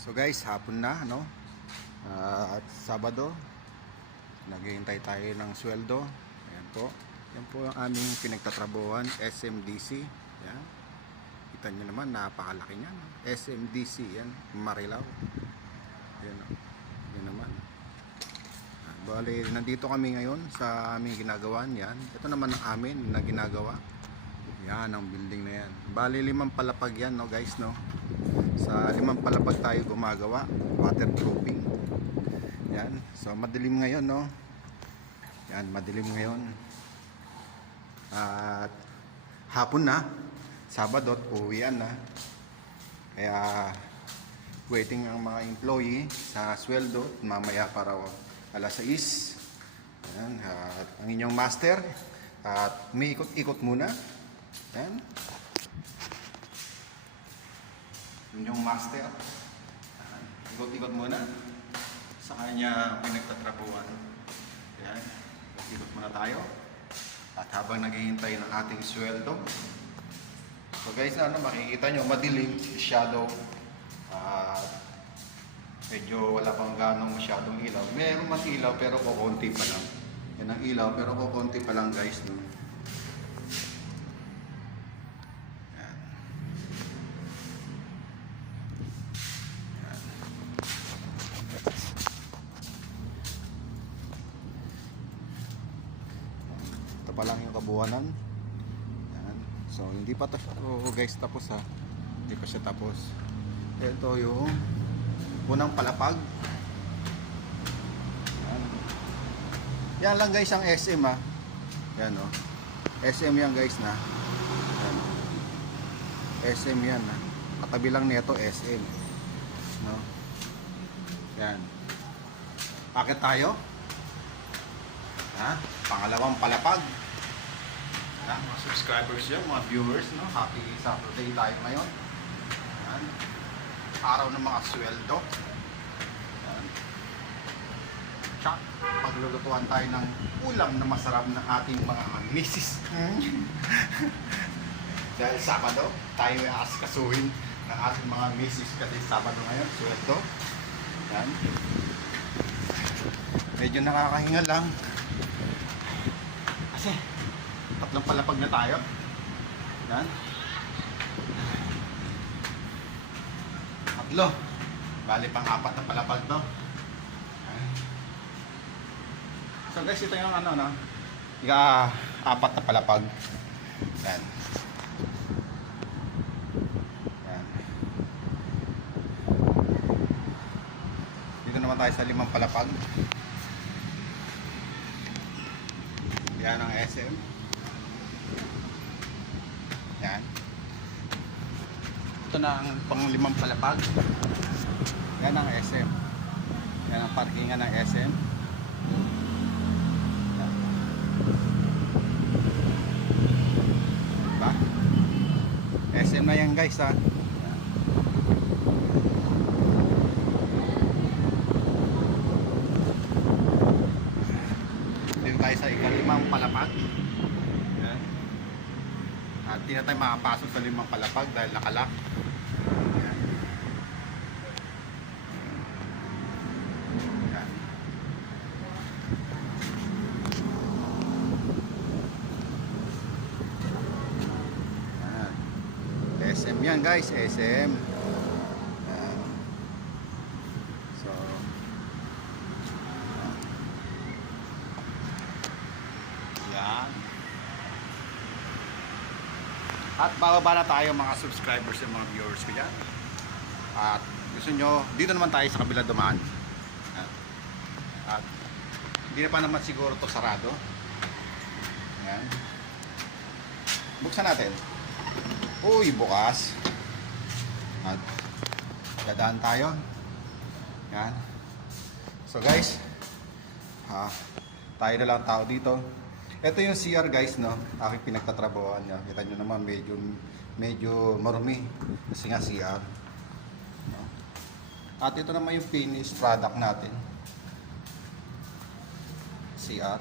So guys, hapon na, no? At Sabado, naghihintay tayo ng sweldo. Ayan po. Yan po yung aming pinagtatrabuhan, SMDC. Yan. Kita nyo naman, napakalaki niyan. SMDC, yan. Marilao. Yan, yan naman. Bali, nandito kami ngayon sa aming ginagawa. Yan. Ito naman ang amin na ginagawa. Yan, ang building na yan. Bali, 5 palapag yan, no guys, no? Sa 5 palapag tayo gumagawa, waterproofing. Yan, so madilim ngayon, no? Yan, madilim ngayon. At hapon na, Sabado at uwian na. Kaya waiting ang mga employee sa sweldo mamaya para alas 6. Yan, at ang inyong master at may ikot-ikot muna. Yan. Yung master, ikot-ikot muna sa kanya pinagtatrabuhan. Yan, ikot muna tayo at habang naghihintay ng ating sweldo. So guys, makikita nyo madilim, shadow, medyo wala pang ganong masyadong ilaw. Meron man ilaw pero kukunti pa lang. Yan ang ilaw pero kukunti pa lang guys, no? Ito pa lang yung kabuuanan. Yan. So hindi pa guys tapos ha. Hindi pa siya tapos. Ito yung unang palapag. Yan. Yan lang guys ang SM ha. Yan o. SM yan guys na. Yan. SM yan ha. Katabi lang nito SM. No? Yan. Bakit tayo? Ha? Pangalawang palapag. Yan, mga subscribers yan, mga viewers, no? Happy Saturday tayo ngayon. Yan. Araw ng mga sweldo. Yan. Tsak, paglulutuan tayo ng ulam na masarap ng ating mga misis. Dahil Sabado, tayo ay askasuhin ng ating mga misis kasi Sabado ngayon, sweldo. Yan. Medyo nakakahinga lang. Kasi, 3 palapag na tayo. Yan. 3. Bali pang 4 na palapag to. Yan. So guys, ito yung ano, no? 4 na palapag. Yan. Yan. Dito naman tayo sa 5 palapag. Yan ang SM. Yan. Ito na ang pang 5 palapag. Yan ang SM. Yan ang parkingan ng SM. Yan. Diba? SM na yan guys ha. Yan. Dito tayo sa 5 palapag. Yan. At di na tayo makapasok sa 5 palapag dahil nakalak. Yan. Yan. Yan. SM yan guys, SM. Yan. So yan. At bababa na tayo mga subscribers and mga viewers ko dyan. At gusto nyo, dito naman tayo sa kabila dumaan. At hindi na pa naman siguro to sarado. Yan. Buksan natin. Uy, bukas. At dadaan tayo. Yan. So guys, tayo na lang tao dito. Ito yung CR guys, no? Aking pinagtatrabuhan niya. Kita nyo naman medyo marumi kasi nga CR. No? At ito naman yung finished product natin. CR.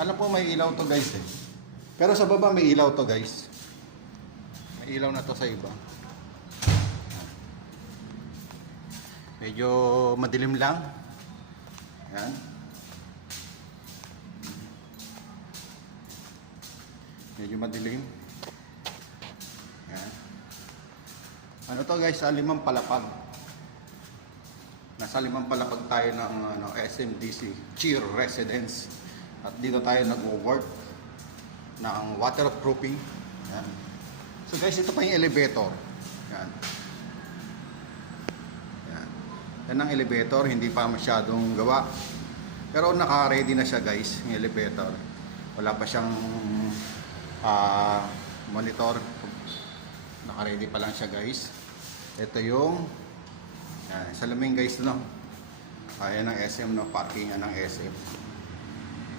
Alam po may ilaw to guys eh. Pero sa baba may ilaw to guys. May ilaw na to sa iba. Medyo madilim lang. Yan. Medyo madilim. Yan. Ano to guys, sa Limang Palapag. Nasa Limang Palapag tayo ng SMDC Cheer Residence. At dito tayo nag-work ng waterproofing. Yan. So guys, ito pa yung elevator. Yan. Yan. Yan ang elevator, hindi pa masyadong gawa. Pero naka-ready na siya guys, yung elevator. Wala pa siyang monitor. Naka-ready pa lang siya guys. Ito yung salamin guys, no? Ayan ang SM, no? Parking ng SM.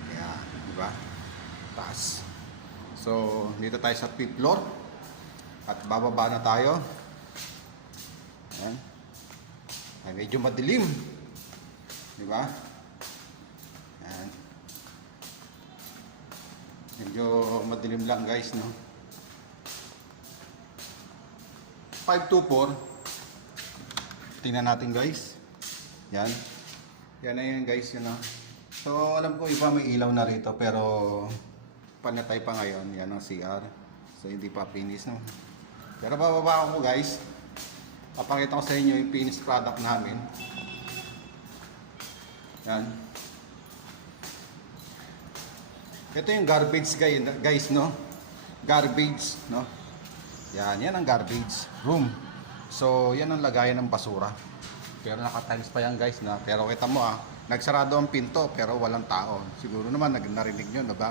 Kaya, di ba? Taas. So, dito tayo sa 5th floor. At bababa na tayo. Ayan. Ay, medyo madilim. Di ba? Ayan. Medyo madilim lang guys, no? 524. Tingnan natin guys. Yan. Yan na yan guys, yun, no? So, alam ko iba may ilaw na rito, pero panatay pa ngayon. Yan ang CR. So, hindi pa finish, no? Pero bababa ako guys. Papakita ko sa inyo yung finished product namin. Yan. Ito yung garbage guys, no? Garbage, no? Yan, yan ang garbage room. So, yan ang lagayan ng basura. Pero naka-tiles pa yan guys, na. Pero kita mo nagsarado ang pinto pero walang tao. Siguro naman narinig nyo, diba?